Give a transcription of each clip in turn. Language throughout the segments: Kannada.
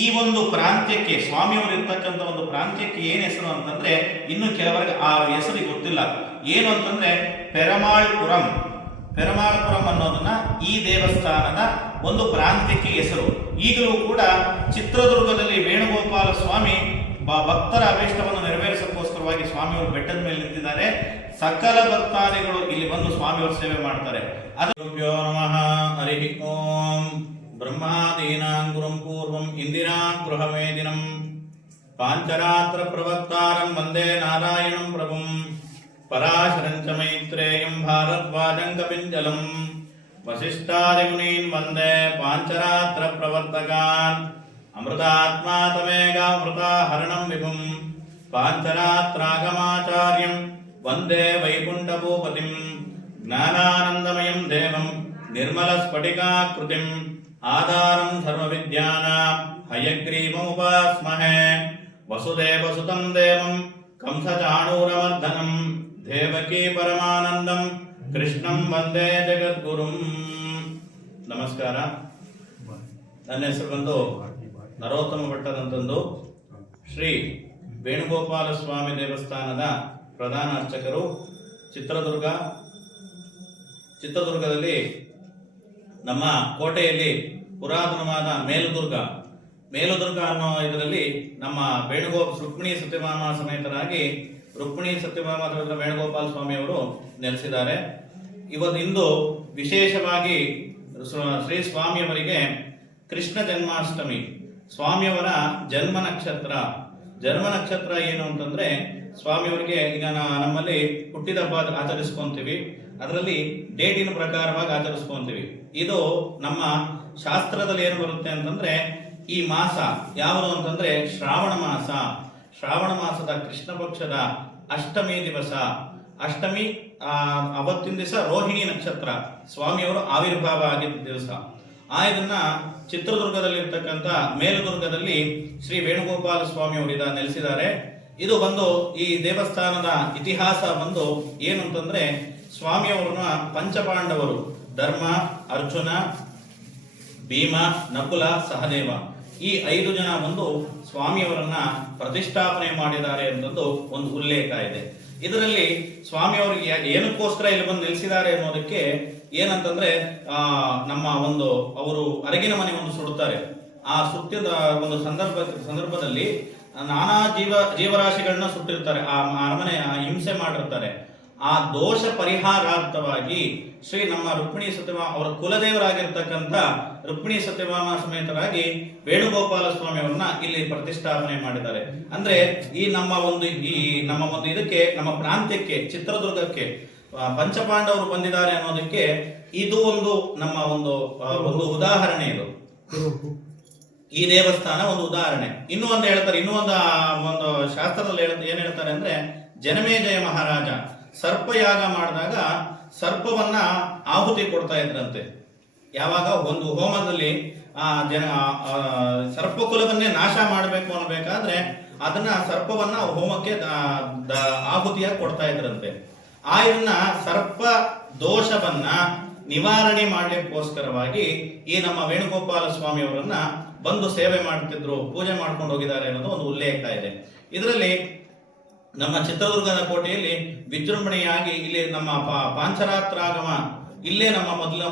ಈ ಒಂದು ಪ್ರಾಂತ್ಯಕ್ಕೆ ಸ್ವಾಮಿಯವರು ಇರ್ತಕ್ಕಂಥ ಒಂದು ಪ್ರಾಂತ್ಯಕ್ಕೆ ಏನು ಹೆಸರು ಅಂತಂದ್ರೆ ಇನ್ನು ಕೆಲವರಿಗೆ ಆ ಹೆಸರಿಗೆ ಗೊತ್ತಿಲ್ಲ. ಏನು ಅಂತಂದ್ರೆ ಪೆರಮಾಳ್ಪುರಂ. ಪೆರಮಾಳ್ಪುರಂ ಅನ್ನೋದನ್ನ ಈ ದೇವಸ್ಥಾನದ ಒಂದು ಪ್ರಾಂತ್ಯಕ್ಕೆ ಹೆಸರು. ಈಗಲೂ ಕೂಡ ಚಿತ್ರದುರ್ಗದಲ್ಲಿ ವೇಣುಗೋಪಾಲ ಸ್ವಾಮಿ ಭಕ್ತರ ಅಭೀಷ್ಟವನ್ನು ನೆರವೇರಿಸೋಕ್ಕೋಸ್ಕರವಾಗಿ ಸ್ವಾಮಿಯವರು ಬೆಟ್ಟದ ಮೇಲೆ ನಿಂತಿದ್ದಾರೆ. ಸಕಲ ಭಕ್ತಾದಿಗಳು ಇಲ್ಲಿ ಬಂದು ಸ್ವಾಮಿಯವರು ಸೇವೆ ಮಾಡ್ತಾರೆ. ಅದೃಭ್ಯೋ ನಮಃ ಹರಿ ಓಂ. ಬ್ರಹ್ಮಾದೀನಾಂ ಗುರುಂ ಪೂರ್ವಂ ಇಂದಿರಾ ಗೃಹಮೇದಿನಂ ಪಾಂಚರಾತ್ರ ಪ್ರವಕ್ತಾರಂ ವಂದೇ ನಾರಾಯಣಂ ಪ್ರಭುಂ ಪರಾಶರಂಚ ಮೈತ್ರೇಯಂ ಭಾರದ್ವಾಜಂ ಕಪಿಂಜಲಂ ವಸಿಷ್ಠಾದಿಮುನೀನ್ ವಂದೇ ಪಾಂಚರಾತ್ರ ಪ್ರವರ್ತಕಾನ್ ಅಮೃತಾತ್ಮಾ ತಮೇಗಾಮೃತಾಹರಣಂ ವಿಭುಂ ಪಾಂಚರಾತ್ರಾಗಮಾಚಾರ್ಯಂ ವಂದೇ ವೈಕುಂಠಭೂಪತಿಂ ಜ್ಞಾನಾನಂದಮಯಂ ದೇವಂ ನಿರ್ಮಲಸ್ಫಟಿಕಾಕೃತಿಂ ಆಧಾರಂ ಸರ್ವವಿದ್ಯಾನಾಂ ಹಯಗ್ರೀವముపాస్మహే ವಸುದೇವಸುತಂ ದೇವಂ ಕಂಸಚಾಣೂರಮರ್ದನಂ ದೇವಕೀ ಪರಮಾನಂದಂ ಕೃಷ್ಣಂ ವಂದೇ ಜಗದ್ಗುರುಂ. ನಮಸ್ಕಾರ. ನನ್ನ ಹೆಸರು ಬಂದು ನರೋತ್ತಮ ಭಟ್ಟದಂತಂದು. ಶ್ರೀ ವೇಣುಗೋಪಾಲ ಸ್ವಾಮಿ ದೇವಸ್ಥಾನದ ಪ್ರಧಾನ ಅರ್ಚಕರು. ಚಿತ್ರದುರ್ಗದಲ್ಲಿ ನಮ್ಮ ಕೋಟೆಯಲ್ಲಿ ಪುರಾತನವಾದ ಮೇಲುದುರ್ಗ ಅನ್ನೋ ಇದರಲ್ಲಿ ನಮ್ಮ ರುಕ್ಮಿಣಿ ಸತ್ಯಭಾಮ ಸಮೇತರಾಗಿ ರುಕ್ಮಿಣಿ ಸತ್ಯಭಾಮ ಸಮೇತ ವೇಣುಗೋಪಾಲ ಸ್ವಾಮಿ ಅವರು ನೆಲೆಸಿದ್ದಾರೆ. ಇಂದು ವಿಶೇಷವಾಗಿ ಶ್ರೀ ಸ್ವಾಮಿಯವರಿಗೆ ಕೃಷ್ಣ ಜನ್ಮಾಷ್ಟಮಿ, ಸ್ವಾಮಿಯವರ ಜನ್ಮ ನಕ್ಷತ್ರ ಏನು ಅಂತಂದ್ರೆ ಸ್ವಾಮಿಯವರಿಗೆ ಈಗ ನಮ್ಮಲ್ಲಿ ಹುಟ್ಟಿದ ಹಬ್ಬ ಆಚರಿಸ್ಕೊಂತೀವಿ. ಅದರಲ್ಲಿ ಡೇಟಿನ ಪ್ರಕಾರವಾಗಿ ಆಚರಿಸ್ಕೊಂತೀವಿ. ಇದು ನಮ್ಮ ಶಾಸ್ತ್ರದಲ್ಲಿ ಏನು ಬರುತ್ತೆ ಅಂತಂದ್ರೆ ಈ ಮಾಸ ಯಾವುದು ಅಂತಂದ್ರೆ ಶ್ರಾವಣ ಮಾಸದ ಕೃಷ್ಣ ಪಕ್ಷದ ಅಷ್ಟಮಿ ದಿವಸ. ಅಷ್ಟಮಿ ಅವತ್ತಿನ ದಿವಸ ರೋಹಿಣಿ ನಕ್ಷತ್ರ ಸ್ವಾಮಿಯವರು ಆವಿರ್ಭಾವ ಆಗಿದ್ದ ದಿವಸ. ಇದನ್ನ ಚಿತ್ರದುರ್ಗದಲ್ಲಿರ್ತಕ್ಕಂಥ ಮೇಲುದುರ್ಗದಲ್ಲಿ ಶ್ರೀ ವೇಣುಗೋಪಾಲ ಸ್ವಾಮಿಯವರು ನೆಲೆಸಿದ್ದಾರೆ. ಇದು ಬಂದು ಈ ದೇವಸ್ಥಾನದ ಇತಿಹಾಸ ಬಂದು ಏನು ಅಂತಂದ್ರೆ ಸ್ವಾಮಿಯವರನ್ನ ಪಂಚಪಾಂಡವರು ಧರ್ಮ, ಅರ್ಜುನ, ಭೀಮ, ನಕುಲ, ಸಹದೇವ ಈ 5 ಜನ ಬಂದು ಸ್ವಾಮಿಯವರನ್ನ ಪ್ರತಿಷ್ಠಾಪನೆ ಮಾಡಿದ್ದಾರೆ ಅಂತಂದು ಒಂದು ಉಲ್ಲೇಖ ಇದೆ. ಇದರಲ್ಲಿ ಸ್ವಾಮಿಯವರಿಗೆ ಏನಕ್ಕೋಸ್ಕರ ಇಲ್ಲಿ ಬಂದು ನೆಲೆಸಿದ್ದಾರೆ ಅನ್ನೋದಕ್ಕೆ ಏನಂತಂದ್ರೆ ನಮ್ಮ ಅವರು ಅರಗಿನ ಮನೆ ಸುಡುತ್ತಾರೆ. ಆ ಸುಟ್ಟಿದ ಒಂದು ಸಂದರ್ಭದಲ್ಲಿ ನಾನಾ ಜೀವರಾಶಿಗಳನ್ನ ಸುಟ್ಟಿರ್ತಾರೆ. ಆ ಅರಮನೆ ಹಿಂಸೆ ಮಾಡಿರ್ತಾರೆ. ಆ ದೋಷ ಪರಿಹಾರಾರ್ಥವಾಗಿ ಶ್ರೀ ನಮ್ಮ ರುಕ್ಮಿಣಿ ಸತ್ಯಭಾಮ ಅವರ ಕುಲದೇವರಾಗಿರ್ತಕ್ಕಂಥ ರುಕ್ಮಿಣಿ ಸತ್ಯಭಾಮ ಸಮೇತರಾಗಿ ವೇಣುಗೋಪಾಲ ಸ್ವಾಮಿ ಅವರನ್ನ ಇಲ್ಲಿ ಪ್ರತಿಷ್ಠಾಪನೆ ಮಾಡಿದ್ದಾರೆ. ಅಂದ್ರೆ ಈ ನಮ್ಮ ಇದಕ್ಕೆ ನಮ್ಮ ಪ್ರಾಂತ್ಯಕ್ಕೆ ಚಿತ್ರದುರ್ಗಕ್ಕೆ ಪಂಚಪಾಂಡವರು ಬಂದಿದ್ದಾರೆ ಅನ್ನೋದಕ್ಕೆ ಇದು ನಮ್ಮ ಒಂದು ಉದಾಹರಣೆ. ಇದು ಈ ದೇವಸ್ಥಾನ ಒಂದು ಉದಾಹರಣೆ. ಇನ್ನೂ ಒಂದು ಶಾಸ್ತ್ರದಲ್ಲಿ ಏನ್ ಹೇಳ್ತಾರೆ ಅಂದ್ರೆ ಜನಮೇಜಯ ಮಹಾರಾಜ ಸರ್ಪಯಾಗ ಮಾಡಿದಾಗ ಸರ್ಪವನ್ನ ಆಹುತಿ ಕೊಡ್ತಾ ಇದ್ರಂತೆ. ಯಾವಾಗ ಒಂದು ಹೋಮದಲ್ಲಿ ಸರ್ಪಕುಲವನ್ನೇ ನಾಶ ಮಾಡಬೇಕು ಅನ್ನಬೇಕಾದ್ರೆ ಅದನ್ನ ಸರ್ಪವನ್ನ ಹೋಮಕ್ಕೆ ಆಹುತಿಯಾಗಿ ಕೊಡ್ತಾ ಇದ್ರಂತೆ. ಇದನ್ನ ಸರ್ಪ ದೋಷವನ್ನ ನಿವಾರಣೆ ಮಾಡಲಿಕ್ಕೋಸ್ಕರವಾಗಿ ಈ ನಮ್ಮ ವೇಣುಗೋಪಾಲ ಸ್ವಾಮಿ ಅವರನ್ನ ಬಂದು ಸೇವೆ ಮಾಡ್ತಿದ್ರು, ಪೂಜೆ ಮಾಡ್ಕೊಂಡು ಹೋಗಿದ್ದಾರೆ ಅನ್ನೋದು ಒಂದು ಉಲ್ಲೇಖ ಇದೆ. ಇದರಲ್ಲಿ ನಮ್ಮ ಚಿತ್ರದುರ್ಗದ ಕೋಟೆಯಲ್ಲಿ ವಿಜೃಂಭಣೆಯಾಗಿ ಇಲ್ಲಿ ನಮ್ಮ ಪಾಂಚರಾತ್ರಾಗಮ ಇಲ್ಲೇ ನಮ್ಮ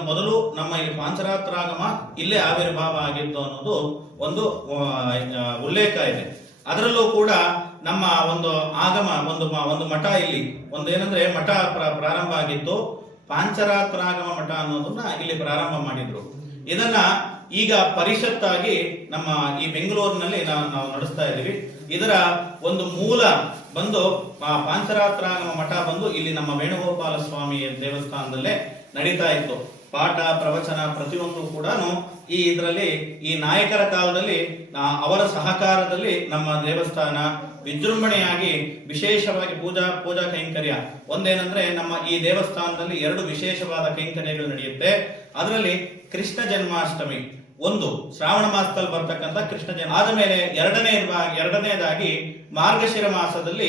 ಮೊದಲು ನಮ್ಮ ಇಲ್ಲಿ ಪಾಂಚರಾತ್ರಾಗಮ ಇಲ್ಲೇ ಆವಿರ್ಭಾವ ಆಗಿತ್ತು ಅನ್ನೋದು ಒಂದು ಉಲ್ಲೇಖ ಇದೆ. ಅದರಲ್ಲೂ ಕೂಡ ನಮ್ಮ ಒಂದು ಆಗಮ ಒಂದು ಮಠ ಇಲ್ಲಿ ಏನಂದ್ರೆ ಮಠ ಪ್ರಾರಂಭ ಆಗಿತ್ತು. ಪಾಂಚರಾತ್ರಾಗಮ ಮಠ ಅನ್ನೋದನ್ನ ಇಲ್ಲಿ ಪ್ರಾರಂಭ ಮಾಡಿದ್ರು. ಇದನ್ನ ಈಗ ಪರಿಷತ್ತಾಗಿ ನಮ್ಮ ಈ ಬೆಂಗಳೂರಿನಲ್ಲಿ ನಾವು ನಡೆಸ್ತಾ ಇದ್ದೀವಿ. ಇದರ ಒಂದು ಮೂಲ ಬಂದು ಪಾಂಚರಾತ್ರಾಗಮ ಮಠ ಬಂದು ಇಲ್ಲಿ ನಮ್ಮ ವೇಣುಗೋಪಾಲ ಸ್ವಾಮಿ ದೇವಸ್ಥಾನದಲ್ಲೇ ನಡೀತಾ ಇತ್ತು. ಪಾಠ, ಪ್ರವಚನ ಪ್ರತಿಯೊಂದು ಕೂಡ ಇದರಲ್ಲಿ ಈ ನಾಯಕರ ಕಾಲದಲ್ಲಿ ಅವರ ಸಹಕಾರದಲ್ಲಿ ನಮ್ಮ ದೇವಸ್ಥಾನ ವಿಜೃಂಭಣೆಯಾಗಿ ವಿಶೇಷವಾಗಿ ಪೂಜಾ ಕೈಂಕರ್ಯ. ಒಂದೇನಂದ್ರೆ ನಮ್ಮ ಈ ದೇವಸ್ಥಾನದಲ್ಲಿ 2 ವಿಶೇಷವಾದ ಕೈಂಕರ್ಯಗಳು ನಡೆಯುತ್ತೆ. ಅದರಲ್ಲಿ ಕೃಷ್ಣ ಜನ್ಮಾಷ್ಟಮಿ ಒಂದು ಶ್ರಾವಣ ಮಾಸದಲ್ಲಿ ಬರ್ತಕ್ಕಂಥ ಕೃಷ್ಣ ಜನ್ಮ ಆದಮೇಲೆ ಎರಡನೇದಾಗಿ ಮಾರ್ಗಶಿರ ಮಾಸದಲ್ಲಿ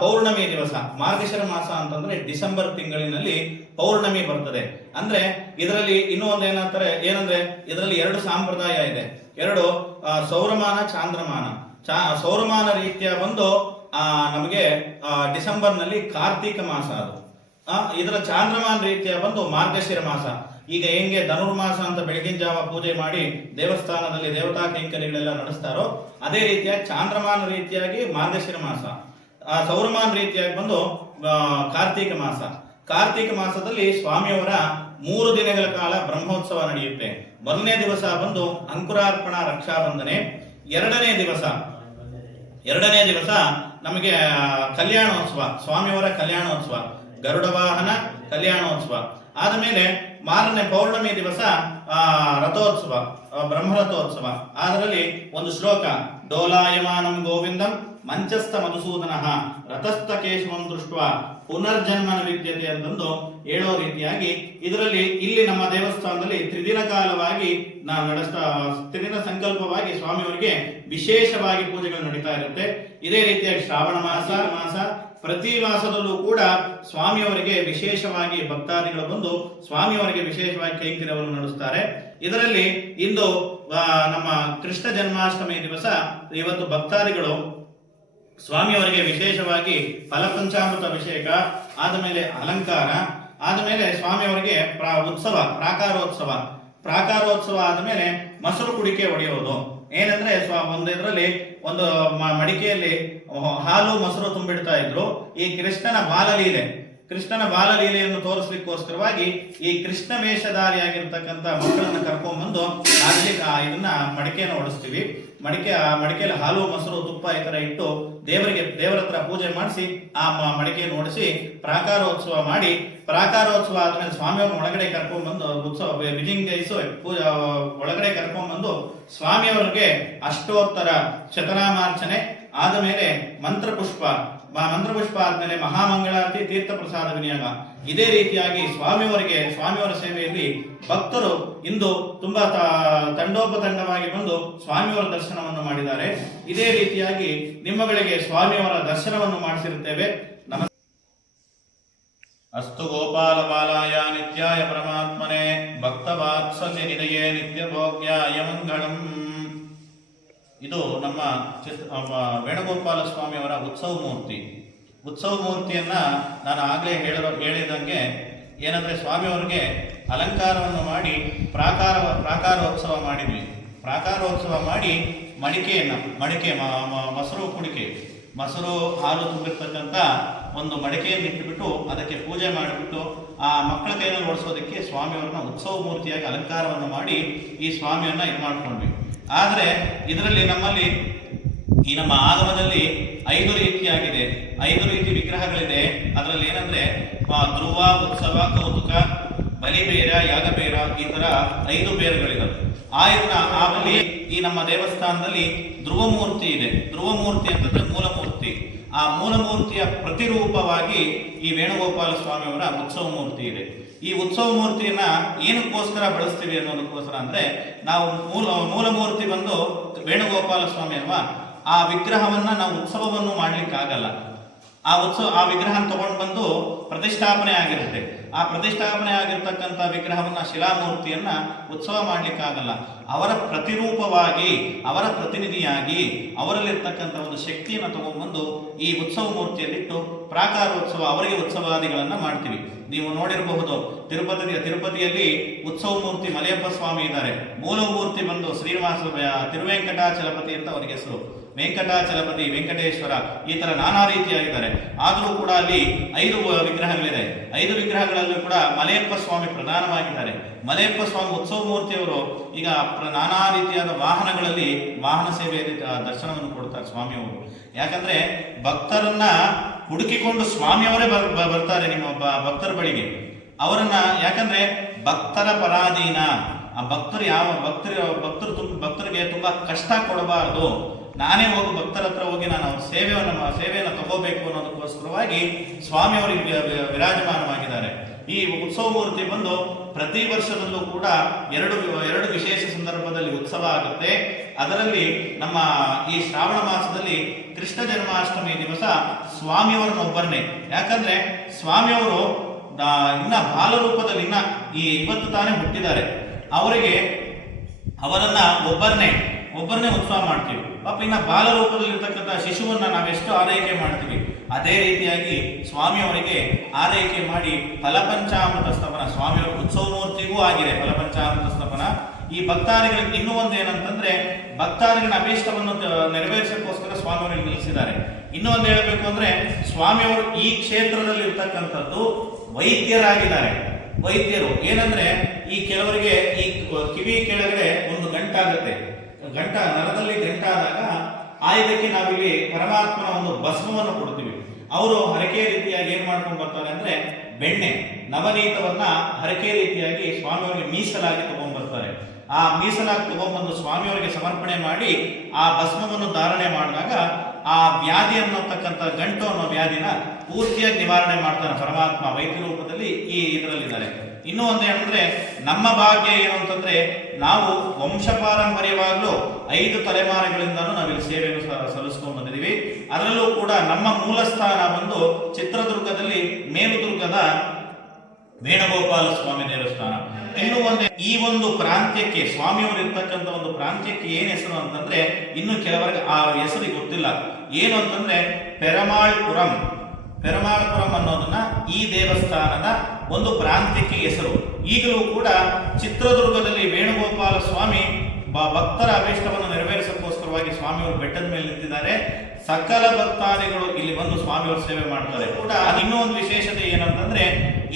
ಪೌರ್ಣಮಿ ದಿವಸ. ಮಾರ್ಗಶಿರ ಮಾಸ ಅಂತಂದ್ರೆ ಡಿಸೆಂಬರ್ ತಿಂಗಳಿನಲ್ಲಿ ಪೌರ್ಣಮಿ ಬರ್ತದೆ. ಅಂದ್ರೆ ಇದರಲ್ಲಿ ಇನ್ನೂ ಒಂದು ಏನಂದ್ರೆ ಇದರಲ್ಲಿ 2 ಸಂಪ್ರದಾಯ ಇದೆ. ಎರಡು ಸೌರಮಾನ ಚಾಂದ್ರಮಾನ. ಸೌರಮಾನ ರೀತಿಯ ಬಂದು ನಮಗೆ ಡಿಸೆಂಬರ್ನಲ್ಲಿ ಕಾರ್ತೀಕ ಮಾಸ ಅದು. ಇದರ ಚಾಂದ್ರಮಾನ ರೀತಿಯ ಬಂದು ಮಾರ್ಗಶಿರ ಮಾಸ. ಈಗ ಹೆಂಗೆ ಧನುರ್ಮಾಸ ಅಂತ ಬೆಳಗಿನ ಜಾವ ಪೂಜೆ ಮಾಡಿ ದೇವಸ್ಥಾನದಲ್ಲಿ ದೇವತಾ ಕೈಂಕರ್ಯಗಳೆಲ್ಲ ನಡೆಸ್ತಾರೋ ಅದೇ ರೀತಿಯಾಗಿ ಚಾಂದ್ರಮಾನ ರೀತಿಯಾಗಿ ಮಾರ್ಗಶಿರ ಮಾಸ. ಸೌರಮಾನ ರೀತಿಯಾಗಿ ಬಂದು ಕಾರ್ತೀಕ ಮಾಸ. ಕಾರ್ತೀಕ ಮಾಸದಲ್ಲಿ ಸ್ವಾಮಿಯವರ 3 ದಿನಗಳ ಕಾಲ ಬ್ರಹ್ಮೋತ್ಸವ ನಡೆಯುತ್ತೆ. ಮೊದಲನೇ ದಿವಸ ಬಂದು ಅಂಕುರಾರ್ಪಣಾ ರಕ್ಷಾಬಂಧನೆ. ಎರಡನೇ ದಿವಸ ನಮಗೆ ಕಲ್ಯಾಣೋತ್ಸವ, ಸ್ವಾಮಿಯವರ ಕಲ್ಯಾಣೋತ್ಸವ, ಗರುಡ ವಾಹನ ಕಲ್ಯಾಣೋತ್ಸವ. ಆದಮೇಲೆ ಮಾರನೇ ಪೌರ್ಣಮಿ ದಿವಸ ರಥೋತ್ಸವ, ಬ್ರಹ್ಮರಥೋತ್ಸವ. ಅದರಲ್ಲಿ ಒಂದು ಶ್ಲೋಕ, ಡೋಲಾಯಮಾನಂ ಗೋವಿಂದಂ ಮಂಚಸ್ಥ ಮಧುಸೂದನಃ ರಥಸ್ಥ ಕೇಶವಂ ದೃಷ್ಟ್ವಾ ಪುನರ್ಜನ್ಮನ ವಿದ್ಯತೆ ಅಂತಂದು ಹೇಳೋ ರೀತಿಯಾಗಿ ಇದರಲ್ಲಿ ಇಲ್ಲಿ ನಮ್ಮ ದೇವಸ್ಥಾನದಲ್ಲಿ ತ್ರಿದಿನ ಕಾಲವಾಗಿ ತ್ರಿದಿನ ಸಂಕಲ್ಪವಾಗಿ ಸ್ವಾಮಿಯವರಿಗೆ ವಿಶೇಷವಾಗಿ ಪೂಜೆಗಳು ನಡೀತಾ ಇರುತ್ತೆ. ಇದೇ ರೀತಿಯಾಗಿ ಶ್ರಾವಣ ಮಾಸ ಪ್ರತಿ ಮಾಸದಲ್ಲೂ ಕೂಡ ಸ್ವಾಮಿಯವರಿಗೆ ವಿಶೇಷವಾಗಿ ಭಕ್ತಾದಿಗಳು ಬಂದು ಸ್ವಾಮಿಯವರಿಗೆ ವಿಶೇಷವಾಗಿ ಕೈಂಕರ್ಯವನ್ನು ನಡೆಸ್ತಾರೆ. ಇದರಲ್ಲಿ ಇಂದು ನಮ್ಮ ಕೃಷ್ಣ ಜನ್ಮಾಷ್ಟಮಿ ದಿವಸ ಇವತ್ತು ಭಕ್ತಾದಿಗಳು ಸ್ವಾಮಿಯವರಿಗೆ ವಿಶೇಷವಾಗಿ ಫಲಪಂಚಾಮೃತ ಅಭಿಷೇಕ, ಆದಮೇಲೆ ಅಲಂಕಾರ, ಆದಮೇಲೆ ಸ್ವಾಮಿಯವರಿಗೆ ಉತ್ಸವ ಪ್ರಾಕಾರೋತ್ಸವ ಆದಮೇಲೆ ಮೊಸರು ಕುಡಿಕೆ ಒಡೆಯೋದು. ಏನಂದ್ರೆ ಒಂದು ಇದರಲ್ಲಿ ಒಂದು ಮಡಿಕೆಯಲ್ಲಿ ಹಾಲು ಮೊಸರು ತುಂಬಿಡ್ತಾ ಇದ್ರು. ಈ ಕೃಷ್ಣನ ಬಾಲಲೀಲೆಯನ್ನು ತೋರಿಸ್ಲಿಕ್ಕೋಸ್ಕರವಾಗಿ ಈ ಕೃಷ್ಣ ವೇಷಧಾರಿಯಾಗಿರ್ತಕ್ಕಂಥ ಮಕ್ಕಳನ್ನ ಕರ್ಕೊಂಡ್ಬಂದು ಅಲ್ಲಿ ಇದನ್ನ ಮಡಿಕೆಯನ್ನು ಹೊಡಿಸ್ತೀವಿ. ಮಡಿಕೆಯಲ್ಲಿ ಹಾಲು ಮೊಸರು ತುಪ್ಪ ಈ ತರ ಇಟ್ಟು ದೇವರ ಹತ್ರ ಪೂಜೆ ಮಾಡಿಸಿ ಆ ಮಡಿಕೆಯನ್ನು ಓಡಿಸಿ ಪ್ರಾಕಾರೋತ್ಸವ ಮಾಡಿ, ಪ್ರಾಕಾರೋತ್ಸವ ಆದ್ಮೇಲೆ ಸ್ವಾಮಿಯವ್ರನ್ನ ಒಳಗಡೆ ಕರ್ಕೊಂಡ್ಬಂದು ಉತ್ಸವ ವಿಜೃಂಭಿಸಿ ಪೂಜೆ ಒಳಗಡೆ ಕರ್ಕೊಂಡ್ಬಂದು ಸ್ವಾಮಿಯವರಿಗೆ ಅಷ್ಟೋತ್ತರ ಶತನಾಮಾರ್ಚನೆ, ಆದ ಮೇಲೆ ಮಂತ್ರಪುಷ್ಪ ಆದ್ಮೇಲೆ ಮಹಾಮಂಗಳಾರತಿ, ತೀರ್ಥ ಪ್ರಸಾದ ವಿನಿಯೋಗ. ಇದೇ ರೀತಿಯಾಗಿ ಸ್ವಾಮಿಯವರ ಸೇವೆಯಲ್ಲಿ ಭಕ್ತರು ಇಂದು ತುಂಬಾ ತಂಡೋಪತಂಡವಾಗಿ ಬಂದು ಸ್ವಾಮಿಯವರ ದರ್ಶನವನ್ನು ಮಾಡಿದ್ದಾರೆ. ಇದೇ ರೀತಿಯಾಗಿ ನಿಮ್ಮಗಳಿಗೆ ಸ್ವಾಮಿಯವರ ದರ್ಶನವನ್ನು ಮಾಡಿಸಿರುತ್ತೇವೆ. ಅಸ್ತು ಗೋಪಾಲ ಬಾಲಾಯ ನಿತ್ಯಾಯ ಪರಮಾತ್ಮನೆ ಭಕ್ತವಾತ್ಸಲ್ಯ ನಿಧಯೇ ನಿತ್ಯ ಭೋಗ್ಯಾಯ ಮಂಗಳಂ. ಇದು ನಮ್ಮ ವೇಣುಗೋಪಾಲ ಸ್ವಾಮಿಯವರ ಉತ್ಸವ ಮೂರ್ತಿಯನ್ನ ನಾನು ಆಗಲೇ ಹೇಳಿದಂಗೆ ಏನಂದ್ರೆ ಸ್ವಾಮಿಯವರಿಗೆ ಅಲಂಕಾರವನ್ನು ಮಾಡಿ ಪ್ರಾಕಾರೋತ್ಸವ ಮಾಡಿದ್ವಿ. ಪ್ರಾಕಾರೋತ್ಸವ ಮಾಡಿ ಮೊಸರು ಹಾಲು ತುಂಬಿರ್ತಕ್ಕಂಥ ಒಂದು ಮಡಿಕೆಯನ್ನು ಇಟ್ಟುಬಿಟ್ಟು ಅದಕ್ಕೆ ಪೂಜೆ ಮಾಡಿಬಿಟ್ಟು ಆ ಮಕ್ಕಳ ಕೈಯಲ್ಲಿ ಓಡಿಸೋದಕ್ಕೆ ಸ್ವಾಮಿಯವ್ರನ್ನ ಉತ್ಸವ ಮೂರ್ತಿಯಾಗಿ ಅಲಂಕಾರವನ್ನು ಮಾಡಿ ಈ ಸ್ವಾಮಿಯನ್ನ ಇದು ಮಾಡ್ಕೊಂಡ್ವಿ. ಆದರೆ ಇದರಲ್ಲಿ ನಮ್ಮಲ್ಲಿ ಈ ನಮ್ಮ ಆಗಮದಲ್ಲಿ 5 ರೀತಿಯಾಗಿದೆ, 5 ರೀತಿ ವಿಗ್ರಹಗಳಿದೆ. ಅದರಲ್ಲಿ ಏನಂದ್ರೆ ಧ್ರುವ, ಉತ್ಸವ, ಕೌತುಕ, ಬಲಿಬೇರ, ಯಾಗಬೇರ, ಈ ತರ 5 ಬೇರುಗಳಿದಾವೆ. ಆಮೇಲೆ ಈ ನಮ್ಮ ದೇವಸ್ಥಾನದಲ್ಲಿ ಧ್ರುವಮೂರ್ತಿ ಇದೆ. ಧ್ರುವಮೂರ್ತಿ ಅಂತಂದ್ರೆ ಮೂಲಮೂರ್ತಿ. ಆ ಮೂಲಮೂರ್ತಿಯ ಪ್ರತಿರೂಪವಾಗಿ ಈ ವೇಣುಗೋಪಾಲ ಸ್ವಾಮಿಯವರ ಉತ್ಸವ ಮೂರ್ತಿ ಇದೆ. ಈ ಉತ್ಸವ ಮೂರ್ತಿಯನ್ನ ಏನಕ್ಕೋಸ್ಕರ ಬಳಸ್ತೀವಿ ಅನ್ನೋದಕ್ಕೋಸ್ಕರ ಅಂದ್ರೆ ನಾವು ಮೂಲಮೂರ್ತಿ ಬಂದು ವೇಣುಗೋಪಾಲ ಸ್ವಾಮಿ ಅಲ್ವಾ, ಆ ವಿಗ್ರಹವನ್ನ ನಾವು ಉತ್ಸವವನ್ನು ಮಾಡ್ಲಿಕ್ಕಾಗಲ್ಲ. ಆ ವಿಗ್ರಹ ತಗೊಂಡು ಬಂದು ಪ್ರತಿಷ್ಠಾಪನೆ ಆಗಿರುತ್ತೆ. ಆ ಪ್ರತಿಷ್ಠಾಪನೆ ಆಗಿರ್ತಕ್ಕಂಥ ವಿಗ್ರಹವನ್ನ ಶಿಲಾಮೂರ್ತಿಯನ್ನ ಉತ್ಸವ ಮಾಡ್ಲಿಕ್ಕಾಗಲ್ಲ. ಅವರ ಪ್ರತಿರೂಪವಾಗಿ, ಅವರ ಪ್ರತಿನಿಧಿಯಾಗಿ, ಅವರಲ್ಲಿರ್ತಕ್ಕಂಥ ಒಂದು ಶಕ್ತಿಯನ್ನು ತಗೊಂಡ್ಬಂದು ಈ ಉತ್ಸವ ಮೂರ್ತಿಯಲ್ಲಿಟ್ಟು ಪ್ರಾಕಾರೋತ್ಸವ, ಅವರಿಗೆ ಉತ್ಸವಾದಿಗಳನ್ನ ಮಾಡ್ತೀವಿ. ನೀವು ನೋಡಿರಬಹುದು ತಿರುಪತಿಯಲ್ಲಿ ಉತ್ಸವ ಮೂರ್ತಿ ಮಲಯಪ್ಪ ಸ್ವಾಮಿ ಇದ್ದಾರೆ. ಮೂಲ ಮೂರ್ತಿ ಬಂದು ಶ್ರೀನಿವಾಸ ತಿರುವೆಂಕಟಾಚಲಪತಿ ಅಂತ ಅವರಿಗೆ ಹೆಸರು. ವೆಂಕಟಾಚಲಪತಿ, ವೆಂಕಟೇಶ್ವರ, ಈ ತರ ನಾನಾ ರೀತಿಯಾಗಿದ್ದಾರೆ. ಆದರೂ ಕೂಡ ಅಲ್ಲಿ 5 ವಿಗ್ರಹಗಳಿದೆ. 5 ವಿಗ್ರಹಗಳಲ್ಲೂ ಕೂಡ ಮಲಯಪ್ಪ ಸ್ವಾಮಿ ಪ್ರಧಾನವಾಗಿದ್ದಾರೆ. ಮಲಯಪ್ಪ ಸ್ವಾಮಿ ಉತ್ಸವ ಮೂರ್ತಿಯವರು ಈಗ ನಾನಾ ರೀತಿಯಾದ ವಾಹನಗಳಲ್ಲಿ ವಾಹನ ಸೇವೆಯಲ್ಲಿ ದರ್ಶನವನ್ನು ಕೊಡ್ತಾರೆ ಸ್ವಾಮಿಯವರು. ಯಾಕಂದ್ರೆ ಭಕ್ತರನ್ನ ಹುಡುಕಿಕೊಂಡು ಸ್ವಾಮಿಯವರೇ ಬರ್ತಾರೆ ನಿಮ್ಮ ಭಕ್ತರ ಬಳಿಗೆ. ಅವರನ್ನ ಯಾಕಂದ್ರೆ ಭಕ್ತರ ಪರಾಧೀನ. ಆ ಭಕ್ತರಿಗೆ ತುಂಬಾ ಕಷ್ಟ ಕೊಡಬಾರದು. ನಾನೇ ಹೋಗಿ ಭಕ್ತರ ಹತ್ರ ಹೋಗಿ ನಾನು ಅವ್ರ ಸೇವೆಯನ್ನು ತಗೋಬೇಕು ಅನ್ನೋದಕ್ಕೋಸ್ಕರವಾಗಿ ಸ್ವಾಮಿಯವರಿಗೆ ವಿರಾಜಮಾನವಾಗಿದ್ದಾರೆ. ಈ ಉತ್ಸವ ಮೂರ್ತಿ ಬಂದು ಪ್ರತಿ ವರ್ಷದಲ್ಲೂ ಕೂಡ ಎರಡು ವಿಶೇಷ ಸಂದರ್ಭದಲ್ಲಿ ಉತ್ಸವ ಆಗುತ್ತೆ. ಅದರಲ್ಲಿ ನಮ್ಮ ಈ ಶ್ರಾವಣ ಮಾಸದಲ್ಲಿ ಕೃಷ್ಣ ಜನ್ಮಾಷ್ಟಮಿ ದಿವಸ ಸ್ವಾಮಿಯವರನ್ನೊಬ್ಬರನ್ನೇ, ಯಾಕಂದ್ರೆ ಸ್ವಾಮಿಯವರು ಇನ್ನ ಬಾಲರೂಪದಲ್ಲಿ ಇವತ್ತು ತಾನೇ ಹುಟ್ಟಿದ್ದಾರೆ. ಅವರಿಗೆ ಅವರನ್ನ ಒಬ್ಬರನ್ನೇ ಉತ್ಸವ ಮಾಡ್ತೀವಿ. ಪಾಪ ಇನ್ನ ಬಾಲ ರೂಪದಲ್ಲಿರ್ತಕ್ಕಂಥ ಶಿಶುವನ್ನ ನಾವೆಷ್ಟು ಆರೈಕೆ ಮಾಡ್ತೀವಿ, ಅದೇ ರೀತಿಯಾಗಿ ಸ್ವಾಮಿಯವರಿಗೆ ಆರೈಕೆ ಮಾಡಿ ಫಲಪಂಚಾಮೃತ ಸ್ತಪನ, ಸ್ವಾಮಿಯವರ ಉತ್ಸವ ಮೂರ್ತಿಗೂ ಆಗಿದೆ ಫಲಪಂಚಾಮೃತ ಸ್ತಪನ. ಈ ಭಕ್ತಾದಿಗಳಿಗೆ ಇನ್ನೂ ಒಂದು ಏನಂತಂದ್ರೆ, ಭಕ್ತಾದಿಗಳ ಅಭೀಷ್ಟವನ್ನು ನೆರವೇರಿಸೋಕ್ಕೋಸ್ಕರ ಸ್ವಾಮಿಯವರು ನಿಲ್ಲಿಸಿದ್ದಾರೆ. ಇನ್ನೂ ಒಂದು ಹೇಳಬೇಕು ಅಂದ್ರೆ, ಸ್ವಾಮಿಯವರು ಈ ಕ್ಷೇತ್ರದಲ್ಲಿ ಇರ್ತಕ್ಕಂಥದ್ದು ವೈದ್ಯರಾಗಿದ್ದಾರೆ. ವೈದ್ಯರು ಏನಂದ್ರೆ, ಈ ಕೆಲವರಿಗೆ ಈ ಕಿವಿ ಕೆಳಗಡೆ ಒಂದು ಗಂಟಾಗುತ್ತೆ, ನರದಲ್ಲಿ ಗಂಟಾದಾಗ ಆಯುಧಕ್ಕೆ ನಾವಿಲ್ಲಿ ಪರಮಾತ್ಮನ ಒಂದು ಭಸ್ಮವನ್ನು ಕೊಡ್ತೀವಿ. ಅವರು ಹರಕೆ ರೀತಿಯಾಗಿ ಏನ್ ಮಾಡ್ಕೊಂಡು ಬರ್ತಾರೆ ಅಂದ್ರೆ, ಬೆಣ್ಣೆ ನವನೀತವನ್ನ ಹರಕೆ ರೀತಿಯಾಗಿ ಸ್ವಾಮಿಯವರಿಗೆ ಮೀಸಲಾಗಿ ತಗೊಂಡ್ಬರ್ತಾರೆ. ಆ ಮೀಸಲಾಗಿ ತಗೊಂಡ್ಬಂದು ಸ್ವಾಮಿಯವರಿಗೆ ಸಮರ್ಪಣೆ ಮಾಡಿ ಆ ಭಸ್ಮವನ್ನು ಧಾರಣೆ ಮಾಡಿದಾಗ ಆ ವ್ಯಾಧಿ ಅನ್ನತಕ್ಕಂಥ ಗಂಟು ಅನ್ನೋ ವ್ಯಾಧಿನ ಪೂರ್ತಿಯಾಗಿ ನಿವಾರಣೆ ಮಾಡ್ತಾನೆ ಪರಮಾತ್ಮ ವೈದ್ಯ ರೂಪದಲ್ಲಿ ಈ ಇದರಲ್ಲಿದ್ದಾರೆ. ಇನ್ನೂ ಒಂದು ಏನಂದ್ರೆ, ನಮ್ಮ ಭಾಗ್ಯ ಏನು ಅಂತಂದ್ರೆ, ನಾವು ವಂಶ ಪಾರಂಪರ್ಯವಾಗಲೂ 5 ತಲೆಮಾರುಗಳಿಂದಲೂ ನಾವಿಲ್ಲಿ ಸೇವೆಯನ್ನು ಸಲ್ಲಿಸ್ಕೊಂಡು ಬಂದಿದ್ದೀವಿ. ಅದರಲ್ಲೂ ಕೂಡ ನಮ್ಮ ಮೂಲ ಸ್ಥಾನ ಬಂದು ಚಿತ್ರದುರ್ಗದಲ್ಲಿ ಮೇಲುದುರ್ಗದ ವೇಣುಗೋಪಾಲ ಸ್ವಾಮಿ ದೇವಸ್ಥಾನ. ಇನ್ನು ಒಂದೇ ಈ ಒಂದು ಪ್ರಾಂತ್ಯಕ್ಕೆ ಸ್ವಾಮಿಯವರು ಇರ್ತಕ್ಕಂಥ ಒಂದು ಪ್ರಾಂತ್ಯಕ್ಕೆ ಏನ್ ಹೆಸರು ಅಂತಂದ್ರೆ, ಇನ್ನು ಕೆಲವರಿಗೆ ಆ ಹೆಸರು ಗೊತ್ತಿಲ್ಲ. ಏನು ಅಂತಂದ್ರೆ, ಪೆರಮಾಳ್ಪುರಂ ಅನ್ನೋದನ್ನ ಈ ದೇವಸ್ಥಾನದ ಒಂದು ಪ್ರಾಂತ್ಯಕ್ಕೆ ಹೆಸರು. ಈಗಲೂ ಕೂಡ ಚಿತ್ರದುರ್ಗದಲ್ಲಿ ವೇಣುಗೋಪಾಲ ಸ್ವಾಮಿ ಭಕ್ತರ ಅಭೀಷ್ಟವನ್ನು ನೆರವೇರಿಸೋಕ್ಕೋಸ್ಕರವಾಗಿ ಸ್ವಾಮಿಯವರು ಬೆಟ್ಟದ ಮೇಲೆ ನಿಂತಿದ್ದಾರೆ. ಸಕಲ ಭಕ್ತಾದಿಗಳು ಇಲ್ಲಿ ಬಂದು ಸ್ವಾಮಿಯವರು ಸೇವೆ ಮಾಡ್ತಾರೆ. ಕೂಡ ಇನ್ನೂ ಒಂದು ವಿಶೇಷತೆ ಏನಂತಂದ್ರೆ,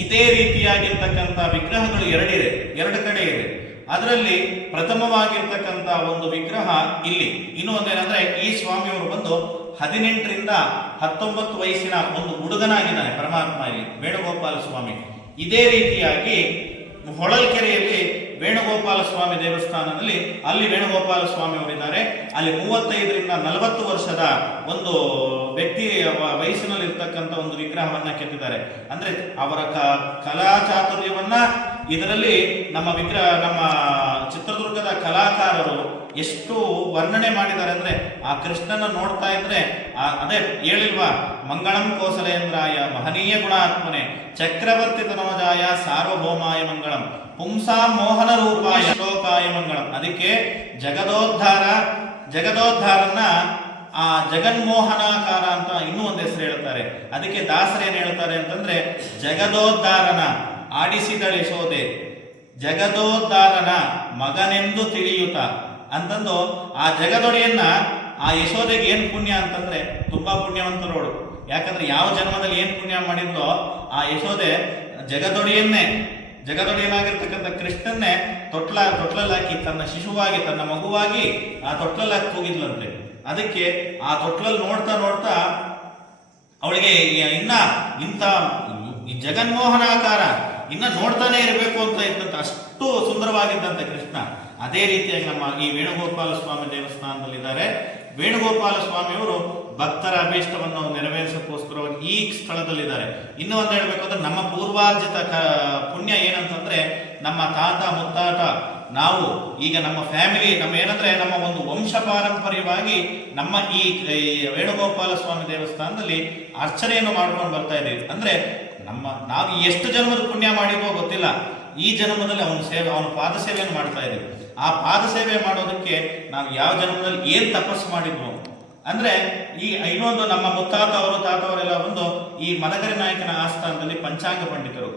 ಇದೇ ರೀತಿಯಾಗಿರ್ತಕ್ಕಂಥ ವಿಗ್ರಹಗಳು ಎರಡು ಕಡೆ ಇದೆ. ಅದರಲ್ಲಿ ಪ್ರಥಮವಾಗಿರ್ತಕ್ಕಂಥ ಒಂದು ವಿಗ್ರಹ ಇಲ್ಲಿ. ಇನ್ನೂ ಒಂದೇನಂದ್ರೆ, ಈ ಸ್ವಾಮಿಯವರು ಬಂದು 18 ರಿಂದ 19 ವಯಸ್ಸಿನ ಒಂದು ಹುಡುಗನಾಗಿದ್ದಾನೆ ಪರಮಾತ್ಮ ಇಲ್ಲಿ ವೇಣುಗೋಪಾಲ ಸ್ವಾಮಿ. ಇದೇ ರೀತಿಯಾಗಿ ಹೊಳಲ್ಕೆರೆಯಲ್ಲಿ ವೇಣುಗೋಪಾಲ ಸ್ವಾಮಿ ದೇವಸ್ಥಾನದಲ್ಲಿ ಅಲ್ಲಿ ವೇಣುಗೋಪಾಲ ಸ್ವಾಮಿ ಅವರಿದ್ದಾರೆ. ಅಲ್ಲಿ 35 ರಿಂದ 40 ವರ್ಷದ ಒಂದು ವ್ಯಕ್ತಿ ವಯಸ್ಸಿನಲ್ಲಿ ಇರ್ತಕ್ಕಂಥ ಒಂದು ವಿಗ್ರಹವನ್ನ ಕೆತ್ತಿದ್ದಾರೆ. ಅಂದ್ರೆ ಅವರ ಕಲಾ ಚಾತುರ್ಯವನ್ನ ಇದರಲ್ಲಿ ನಮ್ಮ ಚಿತ್ರದುರ್ಗದ ಕಲಾಕಾರರು ಎಷ್ಟು ವರ್ಣನೆ ಮಾಡಿದ್ದಾರೆ ಅಂದ್ರೆ, ಆ ಕೃಷ್ಣನ ನೋಡ್ತಾ ಇದ್ರೆ ಅದೇ ಹೇಳಿಲ್ವಾ, ಮಂಗಳಂ ಕೋಸಲೇಂದ್ರಾಯ ಮಹನೀಯ ಗುಣಾತ್ಮನೆ ಚಕ್ರವರ್ತಿ ತನೋಜಾಯ ಸಾರ್ವಭೌಮಾಯ ಮಂಗಳಂ ಪುಂಸಾ ಮೋಹನ ರೂಪಾಯ ಶ್ಲೋಕಾಯ ಮಂಗಳಂ. ಅದಕ್ಕೆ ಜಗದೋದ್ಧಾರನ್ನ ಆ ಜಗನ್ಮೋಹನಾಕಾರ ಅಂತ ಇನ್ನೂ ಒಂದು ಹೆಸರು ಹೇಳ್ತಾರೆ. ಅದಕ್ಕೆ ದಾಸರೇನ್ ಹೇಳ್ತಾರೆ ಅಂತಂದ್ರೆ, ಜಗದೋದ್ಧಾರನ ಆಡಿಸಿದಳಿಸೋದೆ ಜಗದೋದ್ಧಾರನ ಮಗನೆಂದು ತಿಳಿಯುತ್ತ ಅಂತಂದು ಆ ಜಗದೊಡೆಯನ್ನ ಆ ಯಶೋದೆಗೆ ಏನ್ ಪುಣ್ಯ ಅಂತಂದ್ರೆ ತುಂಬಾ ಪುಣ್ಯವಂತರೋಡು. ಯಾಕಂದ್ರೆ ಯಾವ ಜನ್ಮದಲ್ಲಿ ಏನ್ ಪುಣ್ಯ ಮಾಡಿದ್ಲೋ ಆ ಯಶೋದೆ ಜಗದೊಡೆಯನಾಗಿರ್ತಕ್ಕಂಥ ಕೃಷ್ಣನ್ನೇ ತೊಟ್ಲಲ್ಲಾಕಿ ತನ್ನ ಶಿಶುವಾಗಿ ತನ್ನ ಮಗುವಾಗಿ ಆ ತೊಟ್ಲಲ್ಲಾಕಿ ಹೋಗಿದ್ಲಂತೆ. ಅದಕ್ಕೆ ಆ ತೊಟ್ಲಲ್ಲಿ ನೋಡ್ತಾ ಅವಳಿಗೆ ಇನ್ನ ಇಂಥ ಈ ಜಗನ್ಮೋಹನಾಕಾರ ಇನ್ನ ನೋಡ್ತಾನೆ ಇರಬೇಕು ಅಂತ ಇತ್ತಂತ, ಅಷ್ಟು ಸುಂದರವಾಗಿದ್ದಂತೆ ಕೃಷ್ಣ. ಅದೇ ರೀತಿಯಾಗಿ ನಮ್ಮ ಈ ವೇಣುಗೋಪಾಲ ಸ್ವಾಮಿ ದೇವಸ್ಥಾನದಲ್ಲಿದ್ದಾರೆ. ವೇಣುಗೋಪಾಲ ಸ್ವಾಮಿಯವರು ಭಕ್ತರ ಅಭೀಷ್ಟವನ್ನು ನೆರವೇರಿಸೋಕ್ಕೋಸ್ಕರವಾಗಿ ಈ ಸ್ಥಳದಲ್ಲಿದ್ದಾರೆ. ಇನ್ನೂ ಒಂದು ಹೇಳ್ಬೇಕಂದ್ರೆ, ನಮ್ಮ ಪೂರ್ವಾರ್ಜಿತ ಪುಣ್ಯ ಏನಂತಂದ್ರೆ, ನಮ್ಮ ತಾತ ಮುತ್ತಾತ ನಾವು ಈಗ ನಮ್ಮ ಫ್ಯಾಮಿಲಿ ನಮ್ಮ ಒಂದು ವಂಶ ಪಾರಂಪರ್ಯವಾಗಿ ನಮ್ಮ ಈ ವೇಣುಗೋಪಾಲ ಸ್ವಾಮಿ ದೇವಸ್ಥಾನದಲ್ಲಿ ಅರ್ಚನೆಯನ್ನು ಮಾಡ್ಕೊಂಡು ಬರ್ತಾ ಇದ್ದೀವಿ. ಅಂದ್ರೆ ನಾವು ಎಷ್ಟು ಜನ್ಮದ ಪುಣ್ಯ ಮಾಡಿದ್ವೋ ಗೊತ್ತಿಲ್ಲ, ಈ ಜನ್ಮದಲ್ಲಿ ಅವನ ಪಾದ ಸೇವೆಯನ್ನು ಮಾಡ್ತಾ ಇದ್ದೀವಿ. ಆ ಪಾದ ಸೇವೆ ಮಾಡೋದಕ್ಕೆ ನಾವು ಯಾವ ಜನ್ಮದಲ್ಲಿ ಏನ್ ತಪಸ್ಸು ಮಾಡಿದ್ವು ಅಂದ್ರೆ, ಈ ಇನ್ನೊಂದು ನಮ್ಮ ಮುತ್ತಾತವರು ತಾತವರೆಲ್ಲ ಬಂದು ಈ ಮನಗರಿ ನಾಯಕನ ಆಸ್ಥಾನದಲ್ಲಿ ಪಂಚಾಂಗ ಪಂಡಿತರು.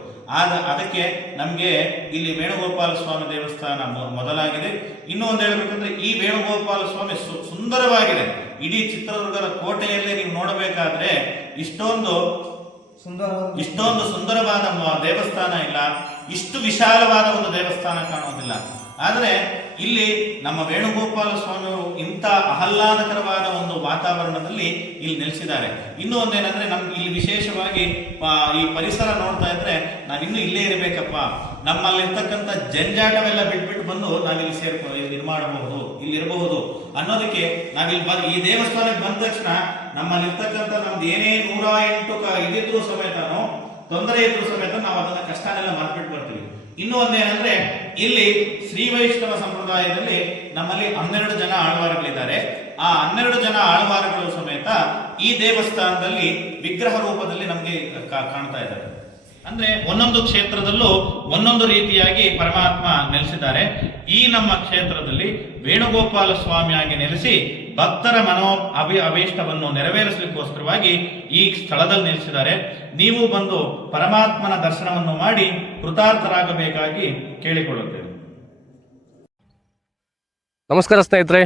ಅದಕ್ಕೆ ನಮ್ಗೆ ಇಲ್ಲಿ ವೇಣುಗೋಪಾಲ ಸ್ವಾಮಿ ದೇವಸ್ಥಾನ ಮೊದಲಾಗಿದೆ. ಇನ್ನೂ ಒಂದು ಹೇಳ್ಬೇಕಂದ್ರೆ, ಈ ವೇಣುಗೋಪಾಲ ಸ್ವಾಮಿ ಸುಂದರವಾಗಿದೆ. ಇಡೀ ಚಿತ್ರದುರ್ಗದ ಕೋಟೆಯಲ್ಲೇ ನೀವು ನೋಡಬೇಕಾದ್ರೆ ಇಷ್ಟೊಂದು ಸುಂದರವಾದ ದೇವಸ್ಥಾನ ಇಲ್ಲ, ಇಷ್ಟು ವಿಶಾಲವಾದ ಒಂದು ದೇವಸ್ಥಾನ ಕಾಣೋದಿಲ್ಲ. ಆದರೆ ಇಲ್ಲಿ ನಮ್ಮ ವೇಣುಗೋಪಾಲ ಸ್ವಾಮಿಯವರು ಇಂಥ ಆಹ್ಲಾದಕರವಾದ ಒಂದು ವಾತಾವರಣದಲ್ಲಿ ಇಲ್ಲಿ ನೆಲೆಸಿದ್ದಾರೆ. ಇನ್ನೂ ಒಂದೇನಂದ್ರೆ, ನಮ್ಗೆ ಇಲ್ಲಿ ವಿಶೇಷವಾಗಿ ಈ ಪರಿಸರ ನೋಡ್ತಾ ಇದ್ರೆ ನಾವಿನ್ನೂ ಇಲ್ಲೇ ಇರಬೇಕಪ್ಪ, ನಮ್ಮಲ್ಲಿರ್ತಕ್ಕಂಥ ಜಂಜಾಟವೆಲ್ಲ ಬಿಟ್ಬಿಟ್ಟು ಬಂದು ನಾವಿಲ್ಲಿ ಇದು ಮಾಡಬಹುದು, ಇಲ್ಲಿ ಇರಬಹುದು ಅನ್ನೋದಕ್ಕೆ ನಾವಿಲ್ಲಿ ಈ ದೇವಸ್ಥಾನಕ್ಕೆ ಬಂದ ತಕ್ಷಣ ನಮ್ಮಲ್ಲಿರ್ತಕ್ಕಂಥ ನಮ್ದು ಏನೇ 108 ಇದಿದ್ರು ಸಮೇತನೋ ತೊಂದರೆ ಇದ್ರು ಸಮೇತ ನಾವು ಅದನ್ನ ಕಷ್ಟನೆಲ್ಲ ಮರ್ಬಿಟ್ಟು ಬರ್ತೀವಿ. ಇನ್ನೂ ಒಂದೇನಂದ್ರೆ, ಇಲ್ಲಿ ಶ್ರೀ ವೈಷ್ಣವ ಸಂಪ್ರದಾಯದಲ್ಲಿ ನಮ್ಮಲ್ಲಿ 12 ಜನ ಆಳ್ವಾರಗಳಿದ್ದಾರೆ. ಆ 12 ಜನ ಆಳ್ವಾರಗಳು ಸಮೇತ ಈ ದೇವಸ್ಥಾನದಲ್ಲಿ ವಿಗ್ರಹ ರೂಪದಲ್ಲಿ ನಮಗೆ ಕಾಣ್ತಾ ಇದ್ದಾರೆ. ಅಂದ್ರೆ ಒಂದೊಂದು ಕ್ಷೇತ್ರದಲ್ಲೂ ಒಂದೊಂದು ರೀತಿಯಾಗಿ ಪರಮಾತ್ಮ ನೆಲೆಸಿದ್ದಾರೆ. ಈ ನಮ್ಮ ಕ್ಷೇತ್ರದಲ್ಲಿ ವೇಣುಗೋಪಾಲ ಸ್ವಾಮಿಯಾಗಿ ನೆಲೆಸಿ ಭಕ್ತರ ಅಭೀಷ್ಟವನ್ನು ನೆರವೇರಿಸಲಿಕ್ಕೋಸ್ಕರವಾಗಿ ಈ ಸ್ಥಳದಲ್ಲಿ ನೆಲೆಸಿದ್ದಾರೆ. ನೀವು ಬಂದು ಪರಮಾತ್ಮನ ದರ್ಶನವನ್ನು ಮಾಡಿ ಕೃತಾರ್ಥರಾಗಬೇಕಾಗಿ ಕೇಳಿಕೊಳ್ಳುತ್ತೇವೆ. ನಮಸ್ಕಾರ ಸ್ನೇಹಿತರೆ,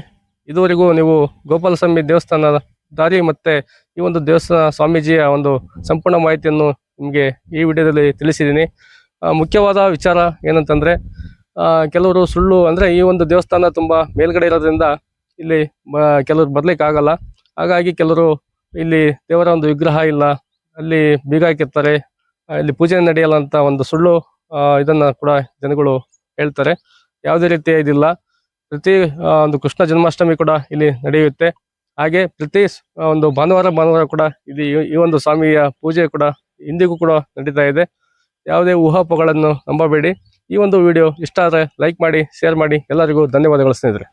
ಇದುವರೆಗೂ ನೀವು ಗೋಪಾಲಸ್ವಾಮಿ ದೇವಸ್ಥಾನದ ದಾರಿ ಮತ್ತೆ ಈ ಒಂದು ದೇವಸ್ಥಾನ ಸ್ವಾಮೀಜಿಯ ಒಂದು ಸಂಪೂರ್ಣ ಮಾಹಿತಿಯನ್ನು ನಿಮಗೆ ಈ ವಿಡಿಯೋದಲ್ಲಿ ತಿಳಿಸಿದ್ದೀನಿ. ಮುಖ್ಯವಾದ ವಿಚಾರ ಏನಂತಂದರೆ, ಕೆಲವರು ಸುಳ್ಳು ಅಂದರೆ ಈ ಒಂದು ದೇವಸ್ಥಾನ ತುಂಬ ಮೇಲ್ಗಡೆ ಇರೋದ್ರಿಂದ ಇಲ್ಲಿ ಕೆಲವರು ಬರ್ಲಿಕ್ಕೆ ಆಗಲ್ಲ. ಹಾಗಾಗಿ ಕೆಲವರು ಇಲ್ಲಿ ದೇವರ ಒಂದು ವಿಗ್ರಹ ಇಲ್ಲ, ಅಲ್ಲಿ ಬೀಗ ಹಾಕಿರ್ತಾರೆ, ಇಲ್ಲಿ ಪೂಜೆ ನಡೆಯಲ್ಲ ಅಂತ ಒಂದು ಸುಳ್ಳು ಇದನ್ನು ಕೂಡ ಜನಗಳು ಹೇಳ್ತಾರೆ. ಯಾವುದೇ ರೀತಿಯ ಇದಿಲ್ಲ. ಪ್ರತಿ ಒಂದು ಕೃಷ್ಣ ಜನ್ಮಾಷ್ಟಮಿ ಕೂಡ ಇಲ್ಲಿ ನಡೆಯುತ್ತೆ. ಹಾಗೆ ಪ್ರತಿ ಒಂದು ಭಾನುವಾರ ಕೂಡ ಇದು ಈ ಒಂದು ಸ್ವಾಮಿಯ ಪೂಜೆ ಕೂಡ ಇಂದಿಗೂ ಕೂಡ ನಡೀತಾ ಇದೆ. ಯಾವುದೇ ಊಹಾಪೋಹಗಳನ್ನು ನಂಬಬೇಡಿ. ಈ ಒಂದು ವಿಡಿಯೋ ಇಷ್ಟ ಆದರೆ ಲೈಕ್ ಮಾಡಿ, ಶೇರ್ ಮಾಡಿ. ಎಲ್ಲರಿಗೂ ಧನ್ಯವಾದಗಳು ಸ್ನೇಹಿತರೆ.